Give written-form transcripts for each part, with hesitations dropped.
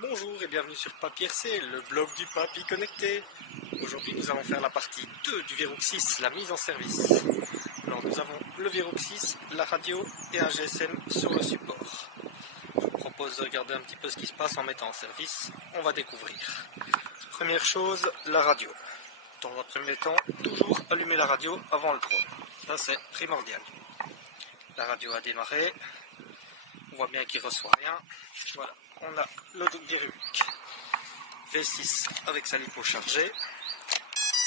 Bonjour et bienvenue sur Papierc, le blog du papy connecté. Aujourd'hui nous allons faire la partie 2 du Verook 6, la mise en service. Alors nous avons le Verook 6, la radio et un GSM sur le support. Je vous propose de regarder un petit peu ce qui se passe en mettant en service. On va découvrir. Première chose, la radio. Dans un premier temps, toujours allumer la radio avant le drone. Ça c'est primordial. La radio a démarré. On voit bien qu'il ne reçoit rien. Voilà, on a le Verook V6 avec sa lipo chargée.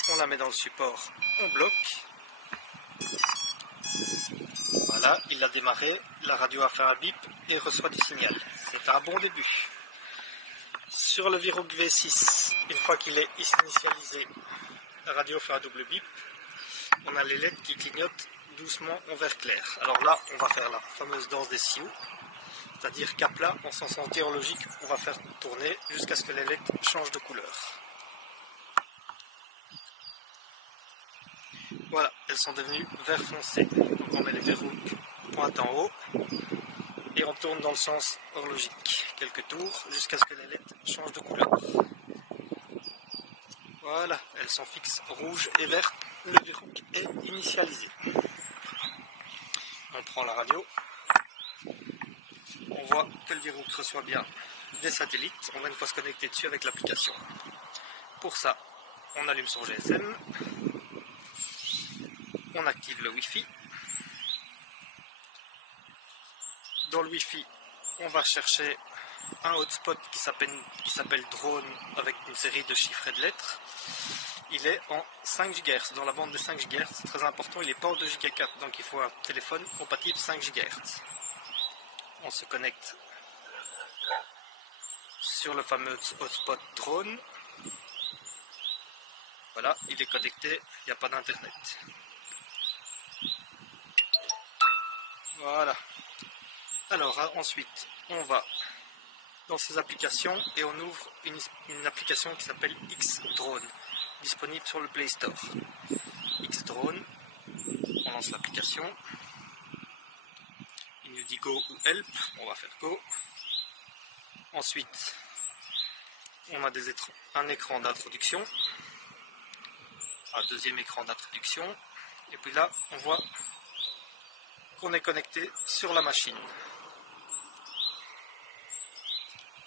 On la met dans le support, on bloque. Voilà, il a démarré. La radio a fait un bip et reçoit du signal. C'est un bon début. Sur le Verook V6, une fois qu'il est initialisé, la radio fait un double bip. On a les LED qui clignotent doucement en vert clair. Alors là, on va faire la fameuse danse des sioux. C'est-à-dire qu'à plat, en sens anti-horlogique, on va faire tourner jusqu'à ce que les LED changent de couleur. Voilà, elles sont devenues vert foncé. Donc on met les Verook pointe en haut et on tourne dans le sens horlogique. Quelques tours jusqu'à ce que les LED changent de couleur. Voilà, elles sont fixes rouge et vert. Le Verook est initialisé. On prend la radio. On voit que le Verook reçoit bien des satellites. On va une fois se connecter dessus avec l'application. Pour ça, on allume son GSM. On active le Wi-Fi. Dans le Wi-Fi, on va chercher un hotspot qui s'appelle drone avec une série de chiffres et de lettres. Il est en 5 GHz, dans la bande de 5 GHz. C'est très important, il n'est pas en 2 GHz, donc il faut un téléphone compatible 5 GHz. On se connecte sur le fameux hotspot drone. Voilà, il est connecté, il n'y a pas d'internet. Voilà. Alors ensuite, on va dans ces applications et on ouvre une application qui s'appelle X-Drone, disponible sur le Play Store. X-Drone, on lance l'application. Il nous dit Go ou Help, on va faire Go. Ensuite, on a un écran d'introduction, un deuxième écran d'introduction, et puis là, on voit qu'on est connecté sur la machine.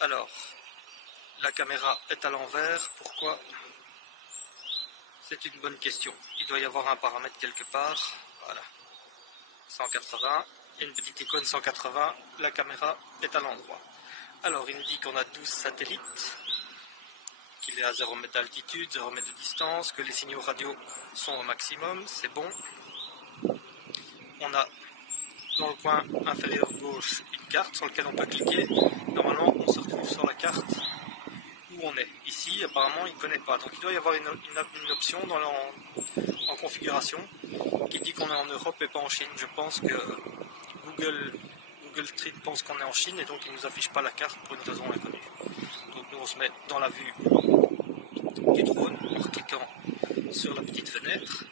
Alors, la caméra est à l'envers, pourquoi? C'est une bonne question. Il doit y avoir un paramètre quelque part, voilà, 180, et une petite icône 180, la caméra est à l'endroit. Alors, il nous dit qu'on a 12 satellites, qu'il est à 0 m d'altitude, 0 m de distance, que les signaux radio sont au maximum, c'est bon. On a dans le coin inférieur gauche une carte sur laquelle on peut cliquer. Normalement, on se retrouve sur la carte où on est. Ici, apparemment, il ne connaît pas. Donc, il doit y avoir une option en configuration qui dit qu'on est en Europe et pas en Chine. Je pense que Google Street pense qu'on est en Chine et donc il ne nous affiche pas la carte pour une raison inconnue. Donc, nous, on se met dans la vue du drone en cliquant sur la petite fenêtre.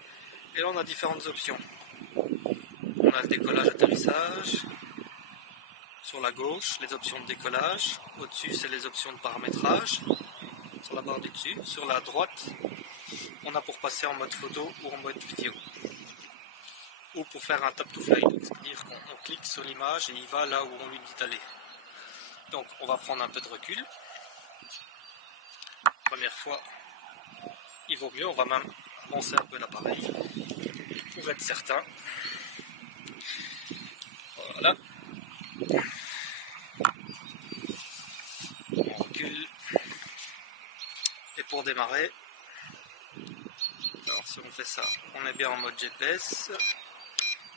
Et là, on a différentes options. On a le décollage, atterrissage. Sur la gauche, les options de décollage. Au-dessus, c'est les options de paramétrage. Sur la barre du dessus. Sur la droite, on a pour passer en mode photo ou en mode vidéo. Ou pour faire un tap to fly, c'est-à-dire qu'on clique sur l'image et il va là où on lui dit d'aller. Donc, on va prendre un peu de recul. Première fois, il vaut mieux, on va même avancer un peu l'appareil pour être certain. Voilà. On recule. Et pour démarrer, alors si on fait ça, on est bien en mode GPS,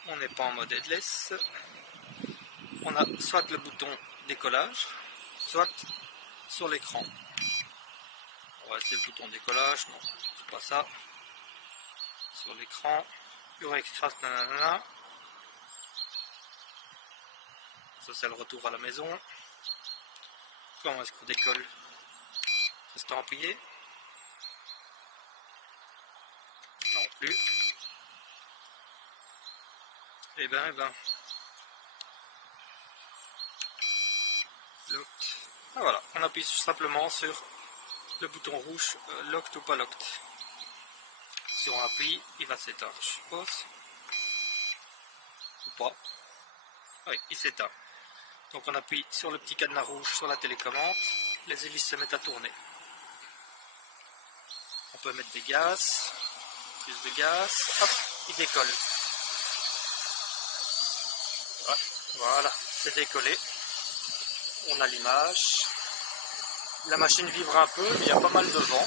on n'est pas en mode headless. On a soit le bouton décollage, soit sur l'écran. On va essayer le bouton décollage, non, c'est pas ça. Sur l'écran, Eurexcraft, nanana. Ça c'est le retour à la maison. Comment est-ce qu'on décolle? Restant appuyé? Non plus. Eh ben. Lock. Et voilà, on appuie simplement sur le bouton rouge locked ou pas locked. Si on appuie, il va s'éteindre, je suppose. Ou pas. Oui, il s'éteint. Donc on appuie sur le petit cadenas rouge sur la télécommande, les hélices se mettent à tourner. On peut mettre des gaz, plus de gaz, hop, il décolle. Voilà, c'est décollé. On a l'image. La machine vibre un peu, mais il y a pas mal de vent.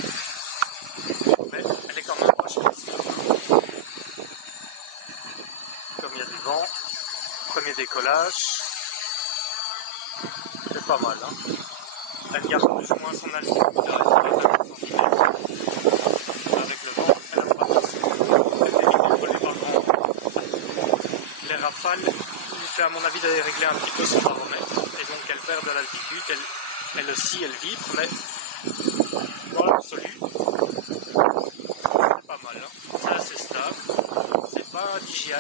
Mais elle est quand même vachement stable. Comme il y a du vent, premier décollage, c'est pas mal. Hein. Elle garde plus ou moins son altitude à 20 cm. Avec le vent, elle n'a pas de souci. Elle est contrôlée par le vent. Les rafales, il fait à mon avis d'aller régler un petit peu son baromètre. Et donc elle perd de l'altitude, elle aussi, elle vibre, mais dans l'absolu, c'est pas mal. Hein. C'est assez stable. C'est pas un DJI,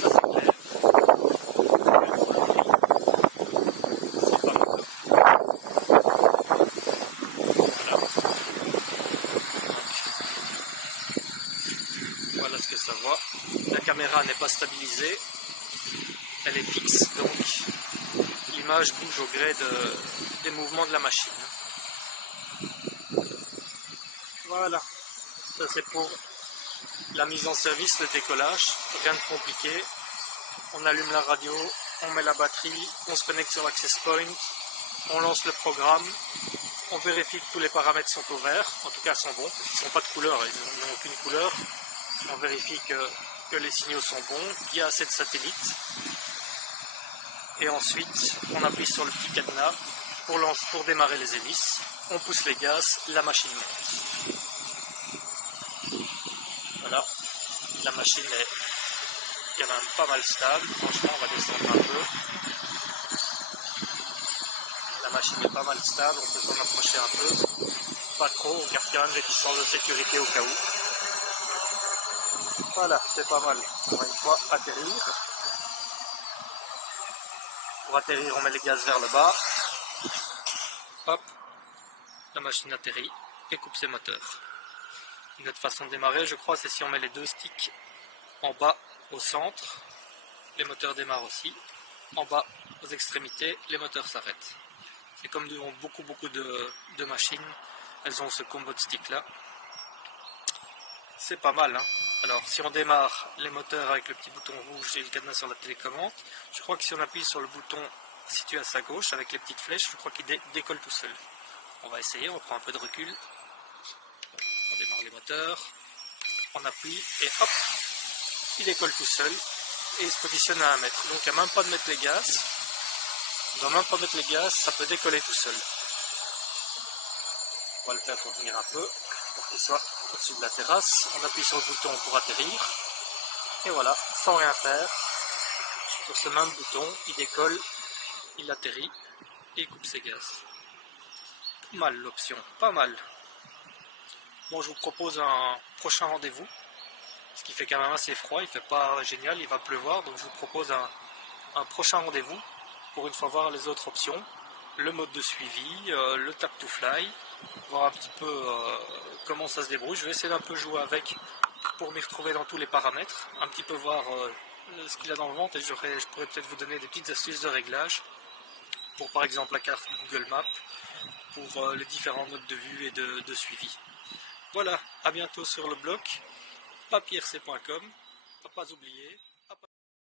ça c'est clair. C'est pas mal. Voilà ce que ça voit. La caméra n'est pas stabilisée, elle est fixe, donc l'image bouge au gré des mouvements de la machine. Voilà, ça c'est pour la mise en service, le décollage, rien de compliqué. On allume la radio, on met la batterie, on se connecte sur l'Access Point, on lance le programme, on vérifie que tous les paramètres sont au vert, en tout cas sont bons, parce qu'ils ne sont pas de couleur, ils n'ont aucune couleur. On vérifie que les signaux sont bons, qu'il y a assez de satellites. Et ensuite, on appuie sur le petit cadenas pour démarrer les hélices. On pousse les gaz, la machine monte. Voilà, la machine est quand même pas mal stable. Franchement, on va descendre un peu. La machine est pas mal stable, on peut s'en approcher un peu. Pas trop, on garde quand même les distances de sécurité au cas où. Voilà, c'est pas mal. On va une fois atterrir. Pour atterrir, on met les gaz vers le bas. Hop, la machine atterrit et coupe ses moteurs. Une autre façon de démarrer, je crois, c'est si on met les deux sticks en bas au centre, les moteurs démarrent aussi. En bas aux extrémités, les moteurs s'arrêtent. C'est comme devant beaucoup de machines, elles ont ce combo de stick là. C'est pas mal, hein. Alors si on démarre les moteurs avec le petit bouton rouge et le cadenas sur la télécommande, je crois que si on appuie sur le bouton situé à sa gauche avec les petites flèches, je crois qu'il décolle tout seul. On va essayer, on prend un peu de recul. On démarre les moteurs, on appuie et hop, il décolle tout seul et il se positionne à 1 mètre. Donc il n'y a même pas de mettre les gaz. On ne doit même pas mettre les gaz, ça peut décoller tout seul. On va le faire revenir un peu pour qu'il soit au-dessus de la terrasse. On appuie sur le bouton pour atterrir. Et voilà, sans rien faire, sur ce même bouton, il décolle, il atterrit et il coupe ses gaz. Pas mal l'option, pas mal. Bon, je vous propose un prochain rendez-vous, parce qu'il fait quand même assez froid, il fait pas génial, il va pleuvoir, donc je vous propose un prochain rendez-vous pour une fois voir les autres options, le mode de suivi, le tap to fly, voir un petit peu comment ça se débrouille. Je vais essayer d'un peu jouer avec pour m'y retrouver dans tous les paramètres, un petit peu voir ce qu'il a dans le ventre, et je pourrais peut-être vous donner des petites astuces de réglage pour par exemple la carte Google Maps, pour les différents modes de vue et de suivi. Voilà, à bientôt sur le blog papierc.com, pas oublier.